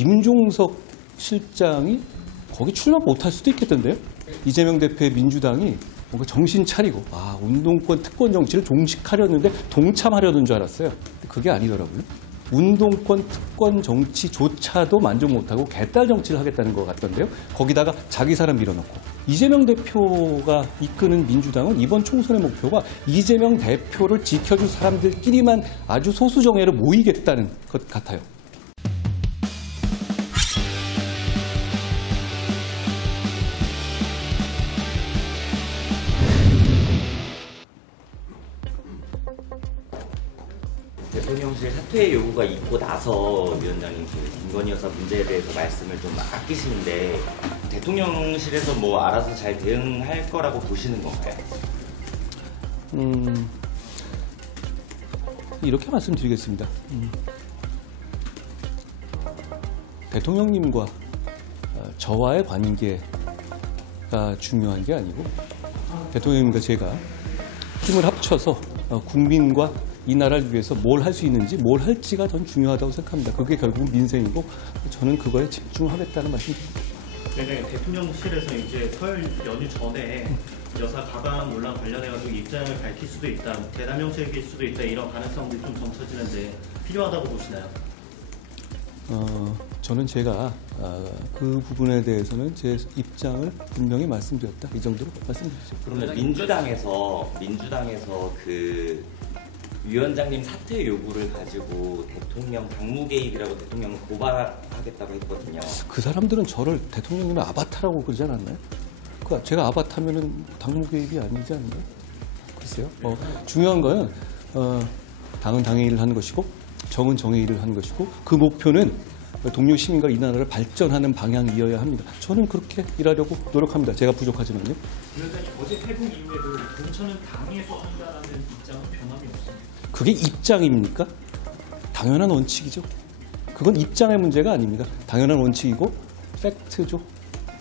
임종석 실장이 거기 출마 못할 수도 있겠던데요. 이재명 대표의 민주당이 뭔가 정신 차리고 운동권 특권 정치를 종식하려는데 동참하려는 줄 알았어요. 그게 아니더라고요. 운동권 특권 정치조차도 만족 못하고 개딸 정치를 하겠다는 것 같던데요. 거기다가 자기 사람 밀어넣고. 이재명 대표가 이끄는 민주당은 이번 총선의 목표가 이재명 대표를 지켜줄 사람들끼리만 아주 소수 정예로 모이겠다는 것 같아요. 대통령실 사퇴 요구가 있고 나서 위원장님 김건희 여사 문제에 대해서 말씀을 좀 아끼시는데 대통령실에서 뭐 알아서 잘 대응할 거라고 보시는 건가요? 이렇게 말씀드리겠습니다. 대통령님과 저와의 관계가 중요한 게 아니고 대통령님과 제가 힘을 합쳐서 국민과 이 나라를 위해서 뭘 할 수 있는지 뭘 할지가 더 중요하다고 생각합니다. 그게 결국 민생이고 저는 그거에 집중하겠다는 말씀입니다. 네, 대통령실에서 이제 설 연휴 전에 여사 가방 논란 관련해가지고 입장을 밝힐 수도 있다, 대담형식일 수도 있다 이런 가능성들이 좀 점쳐지는데 필요하다고 보시나요? 저는 제가 그 부분에 대해서는 제 입장을 분명히 말씀드렸다. 이 정도로 말씀드리죠. 그러면 민주당에서 그 위원장님 사퇴 요구를 가지고 대통령 당무 개입이라고 대통령 고발하겠다고 했거든요. 그 사람들은 저를 대통령님의 아바타라고 그러지 않았나요? 제가 아바타면은 당무 개입이 아니지 않나요? 글쎄요. 중요한 거는 당은 당의 일을 하는 것이고 정은 정의 일을 하는 것이고 그 목표는 동료 시민과 이 나라를 발전하는 방향이어야 합니다. 저는 그렇게 일하려고 노력합니다. 제가 부족하지만요. 위원장님 어제 회복 이후에도 공천은 당에서 한다라는 입장은 변함이 없습니다. 그게 입장입니까? 당연한 원칙이죠. 그건 입장의 문제가 아닙니다. 당연한 원칙이고 팩트죠.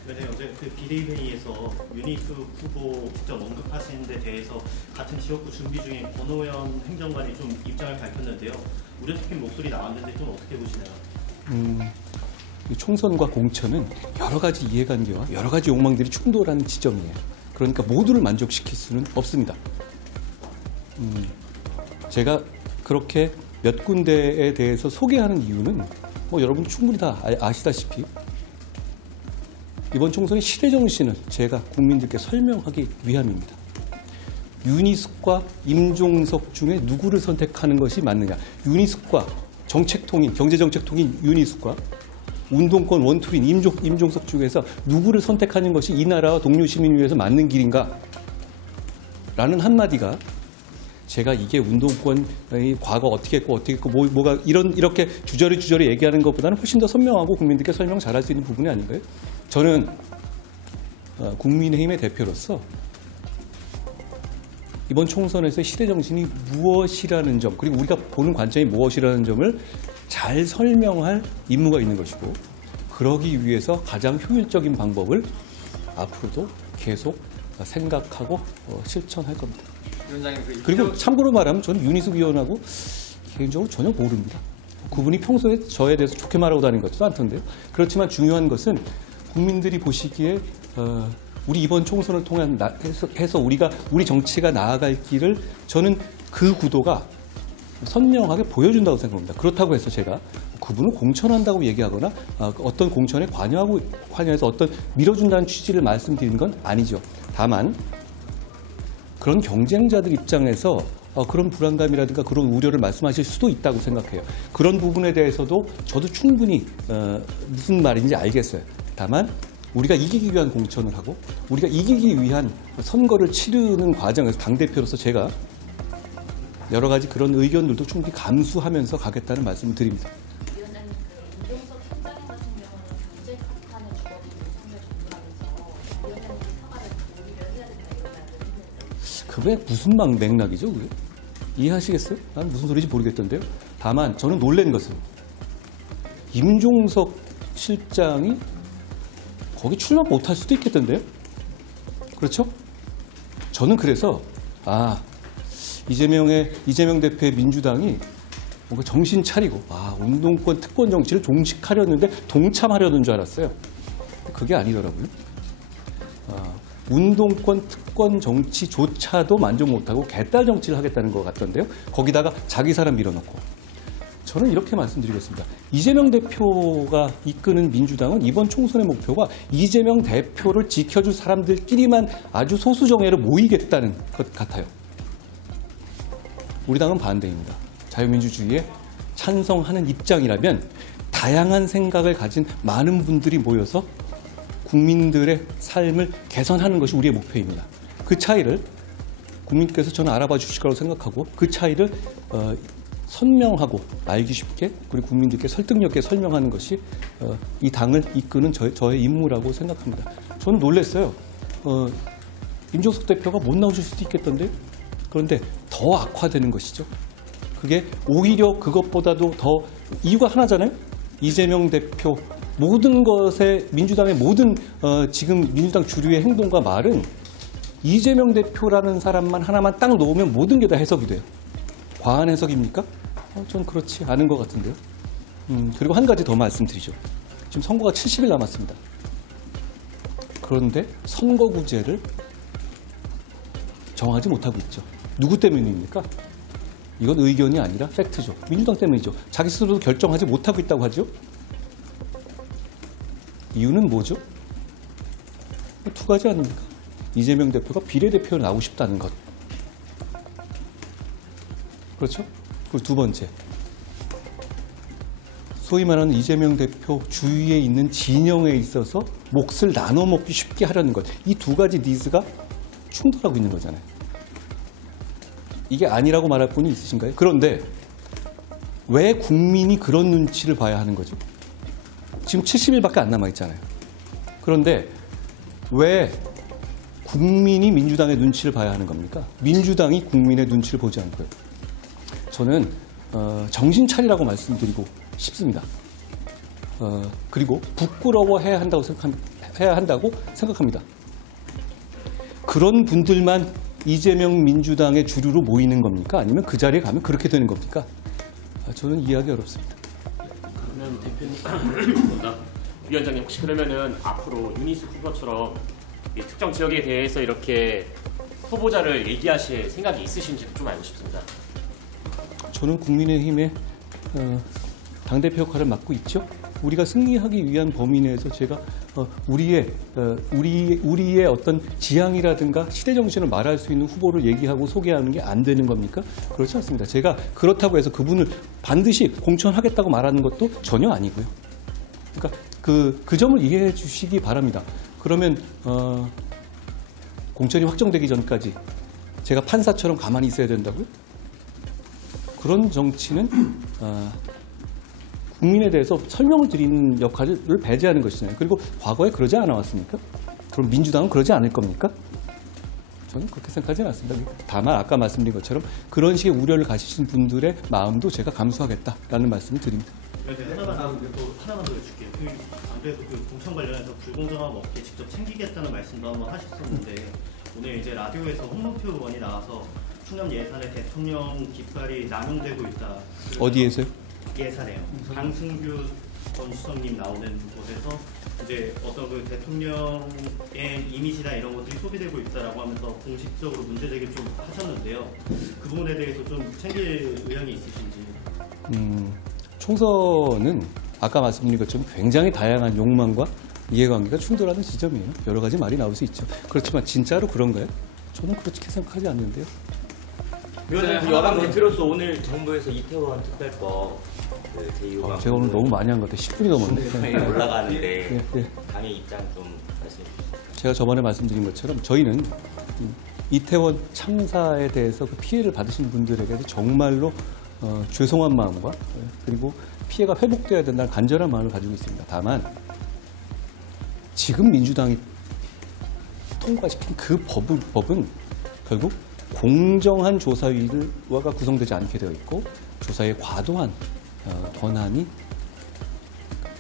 네, 어제 그 비대위회의에서 윤희숙 후보 직접 언급하신 데 대해서 같은 지역구 준비 중인 권오현 행정관이 좀 입장을 밝혔는데요. 우려 섞인 목소리 나왔는데 좀 어떻게 보시나요? 총선과 공천은 여러 가지 이해관계와 여러 가지 욕망들이 충돌하는 지점이에요. 그러니까 모두를 만족시킬 수는 없습니다. 제가 그렇게 몇 군데에 대해서 소개하는 이유는 여러분 충분히 다 아시다시피 이번 총선의 시대정신을 제가 국민들께 설명하기 위함입니다. 윤희숙과 임종석 중에 누구를 선택하는 것이 맞느냐. 윤희숙과 정책통인, 경제정책통인 윤희숙과 운동권 원투인 임종석 중에서 누구를 선택하는 것이 이 나라와 동료 시민을 위해서 맞는 길인가? 라는 한마디가 제가 이게 운동권의 과거 어떻게 했고 뭐가 이렇게 주저리 얘기하는 것보다는 훨씬 더 선명하고 국민들께 설명 잘할 수 있는 부분이 아닌가요? 저는 국민의힘의 대표로서 이번 총선에서 시대정신이 무엇이라는 점, 그리고 우리가 보는 관점이 무엇이라는 점을 잘 설명할 임무가 있는 것이고, 그러기 위해서 가장 효율적인 방법을 앞으로도 계속 생각하고 실천할 겁니다. 그리고 참고로 말하면 저는 윤희숙 의원하고 개인적으로 전혀 모릅니다. 그분이 평소에 저에 대해서 좋게 말하고 다니는 것도 않던데요. 그렇지만 중요한 것은 국민들이 보시기에 우리 이번 총선을 통해서 우리 정치가 나아갈 길을 저는 그 구도가 선명하게 보여준다고 생각합니다. 그렇다고 해서 제가 그분을 공천한다고 얘기하거나 어떤 공천에 관여해서 어떤 밀어준다는 취지를 말씀드리는 건 아니죠. 다만 그런 경쟁자들 입장에서 그런 불안감이라든가 그런 우려를 말씀하실 수도 있다고 생각해요. 그런 부분에 대해서도 저도 충분히 무슨 말인지 알겠어요. 다만 우리가 이기기 위한 공천을 하고 우리가 이기기 위한 선거를 치르는 과정에서 당대표로서 제가 여러 가지 그런 의견들도 충분히 감수하면서 가겠다는 말씀을 드립니다. 위원장님, 임종석 현장에 같은 경우는 경제 폭탄의 주범이 윤석열 정부라면서 위원장님이 사과를 고의를 해야 된다 이런 말을 했는데 그게 무슨 맥락이죠? 그게? 이해하시겠어요? 난 무슨 소리인지 모르겠던데요. 다만 저는 놀란 것은 임종석 실장이 거기 출마 못할 수도 있겠던데요. 그렇죠? 저는 그래서 이재명 대표의 민주당이 뭔가 정신 차리고 운동권 특권 정치를 종식하려는데 동참하려는 줄 알았어요. 그게 아니더라고요. 운동권 특권 정치조차도 만족 못하고 개딸 정치를 하겠다는 것 같던데요. 거기다가 자기 사람 밀어넣고. 저는 이렇게 말씀드리겠습니다. 이재명 대표가 이끄는 민주당은 이번 총선의 목표가 이재명 대표를 지켜줄 사람들끼리만 아주 소수 정예로 모이겠다는 것 같아요. 우리 당은 반대입니다. 자유민주주의에 찬성하는 입장이라면 다양한 생각을 가진 많은 분들이 모여서 국민들의 삶을 개선하는 것이 우리의 목표입니다. 그 차이를 국민께서 저는 알아봐 주실 거라고 생각하고 그 차이를 선명하고 알기 쉽게 그리고 국민들께 설득력 있게 설명하는 것이 이 당을 이끄는 저의 임무라고 생각합니다. 저는 놀랐어요. 임종석 대표가 못 나오실 수도 있겠던데요. 그런데 더 악화되는 것이죠. 그게 오히려 그것보다도 더 이유가 하나잖아요. 이재명 대표 모든 것에 민주당의 모든 지금 민주당 주류의 행동과 말은 이재명 대표라는 사람만 하나만 딱 놓으면 모든 게 다 해석이 돼요. 과한 해석입니까? 전 그렇지 않은 것 같은데요. 그리고 한 가지 더 말씀드리죠. 지금 선거가 70일 남았습니다. 그런데 선거구제를 정하지 못하고 있죠. 누구 때문입니까? 이건 의견이 아니라 팩트죠. 민주당 때문이죠. 자기 스스로도 결정하지 못하고 있다고 하죠. 이유는 뭐죠? 두 가지 아닙니까? 이재명 대표가 비례대표로 나오고 싶다는 것. 그렇죠? 그리고 두 번째. 소위 말하는 이재명 대표 주위에 있는 진영에 있어서 몫을 나눠 먹기 쉽게 하려는 것. 이 두 가지 니즈가 충돌하고 있는 거잖아요. 이게 아니라고 말할 분이 있으신가요? 그런데 왜 국민이 그런 눈치를 봐야 하는 거죠? 지금 70일밖에 안 남아있잖아요. 그런데 왜 국민이 민주당의 눈치를 봐야 하는 겁니까? 민주당이 국민의 눈치를 보지 않고요. 저는 정신 차리라고 말씀드리고 싶습니다. 그리고 부끄러워해야 한다고 생각합니다. 그런 분들만 이재명 민주당의 주류로 모이는 겁니까? 아니면 그 자리에 가면 그렇게 되는 겁니까? 저는 이해하기 어렵습니다. 그러면 대표님, 위원장님 혹시 그러면은 앞으로 유니스 후보처럼 이 특정 지역에 대해서 이렇게 후보자를 얘기하실 생각이 있으신지 좀 알고 싶습니다. 저는 국민의힘의 당대표 역할을 맡고 있죠. 우리가 승리하기 위한 범위 내에서 제가 우리의 어떤 지향이라든가 시대 정신을 말할 수 있는 후보를 얘기하고 소개하는 게 안 되는 겁니까? 그렇지 않습니다. 제가 그렇다고 해서 그분을 반드시 공천하겠다고 말하는 것도 전혀 아니고요. 그러니까 그 점을 이해해 주시기 바랍니다. 그러면 공천이 확정되기 전까지 제가 판사처럼 가만히 있어야 된다고요? 그런 정치는 국민에 대해서 설명을 드리는 역할을 배제하는 것이잖아요. 그리고 과거에 그러지 않아왔습니까? 그럼 민주당은 그러지 않을 겁니까? 저는 그렇게 생각하지는 않습니다. 다만 아까 말씀드린 것처럼 그런 식의 우려를 가지신 분들의 마음도 제가 감수하겠다라는 말씀을 드립니다. 하나만 더 여쭐게요. 안 그래도 공천 관련해서 불공정함 없게 직접 챙기겠다는 말씀도 한번 하셨었는데 오늘 이제 라디오에서 홍문표 의원이 나와서 충남 예산에 대통령 깃발이 남용되고 있다. 어디에서요? 예산에요. 강승규 전 수석님 나오는 곳에서 이제 어떤 그 대통령의 이미지나 이런 것들이 소비되고 있다라고 하면서 공식적으로 문제 제기를 좀 하셨는데요. 그 부분에 대해서 좀 챙길 의향이 있으신지. 총선은 아까 말씀드린 것처럼 굉장히 다양한 욕망과 이해관계가 충돌하는 지점이에요. 여러 가지 말이 나올 수 있죠. 그렇지만 진짜로 그런가요? 저는 그렇게 생각하지 않는데요. 위원장님, 여당 대표로서 오늘 정부에서 이태원 특별법 제2호가 제가 오늘 너무 많이 한 것 같아요. 10분이 넘었네. 올라가는데 네. 당의 입장 좀 말씀해 주시죠. 제가 저번에 말씀드린 것처럼 저희는 이태원 참사에 대해서 그 피해를 받으신 분들에게 정말로 죄송한 마음과 그리고 피해가 회복되어야 된다는 간절한 마음을 가지고 있습니다. 다만 지금 민주당이 통과시킨 그 법은 결국 공정한 조사위가 구성되지 않게 되어 있고 조사에 과도한 권한이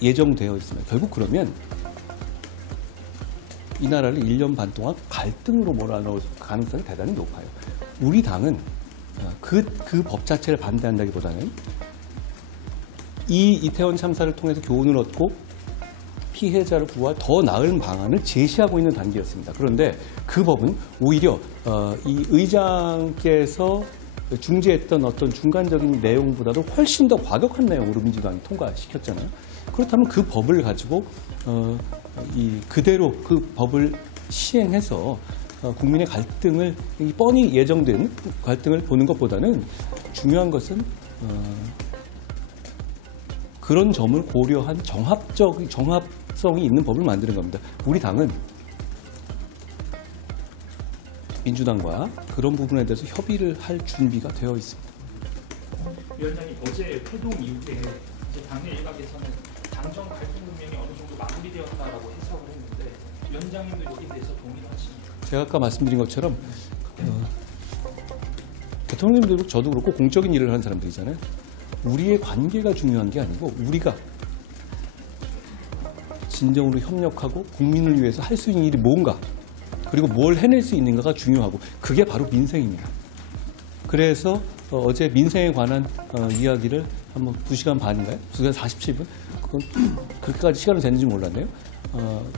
예정되어 있습니다. 결국 그러면 이 나라를 1년 반 동안 갈등으로 몰아넣을 가능성이 대단히 높아요. 우리 당은 그 법 자체를 반대한다기보다는 이 이태원 참사를 통해서 교훈을 얻고 피해자를 구할 더 나은 방안을 제시하고 있는 단계였습니다. 그런데 그 법은 오히려 이 의장께서 중재했던 어떤 중간적인 내용보다도 훨씬 더 과격한 내용으로 민주당이 통과시켰잖아요. 그렇다면 그 법을 가지고 그대로 그 법을 시행해서 국민의 갈등을 뻔히 예정된 갈등을 보는 것보다는 중요한 것은 그런 점을 고려한 정합성이 있는 법을 만드는 겁니다. 우리 당은 민주당과 그런 부분에 대해서 협의를 할 준비가 되어 있습니다. 위원장님 어제 회동 이후에 이제 당내 일각에서는 당정 갈등 문명이 어느 정도 마무리되었다라고 해석을 했는데 위원장님도 여기에 대해서 동의를 하십니까? 제가 아까 말씀드린 것처럼 대통령님도 그렇고 저도 그렇고 공적인 일을 하는 사람들이잖아요. 우리의 관계가 중요한 게 아니고 우리가 진정으로 협력하고 국민을 위해서 할 수 있는 일이 뭔가 그리고 뭘 해낼 수 있는가가 중요하고 그게 바로 민생입니다. 그래서 어제 민생에 관한 이야기를 한번 2시간 반인가요? 2시간 47분? 그건 그렇게까지 시간을 쟀는지 몰랐네요.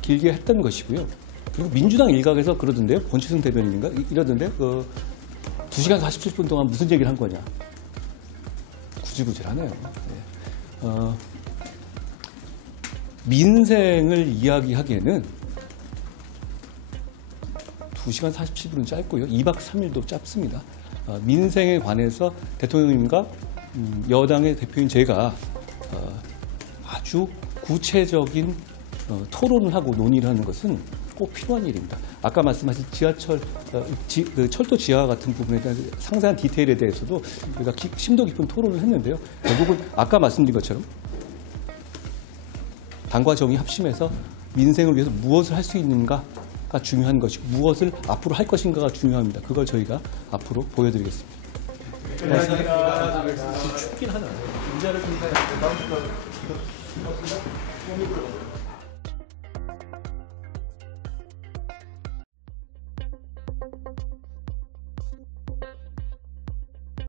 길게 했던 것이고요. 그리고 민주당 일각에서 그러던데요. 권치승 대변인인가? 이러던데 2시간 47분 동안 무슨 얘기를 한 거냐. 구질구질하네요. 네. 민생을 이야기하기에는 2시간 47분은 짧고요. 2박 3일도 짧습니다. 민생에 관해서 대통령님과 여당의 대표인 제가 아주 구체적인 토론을 하고 논의를 하는 것은 꼭 필요한 일입니다. 아까 말씀하신 지하철, 철도 지하 같은 부분에 대한 상세한 디테일에 대해서도 우리가 심도 깊은 토론을 했는데요. 결국은 아까 말씀드린 것처럼 당과 정이 합심해서 민생을 위해서 무엇을 할 수 있는가가 중요한 것이고 무엇을 앞으로 할 것인가가 중요합니다. 그걸 저희가 앞으로 보여드리겠습니다. 춥긴 하나. 문제를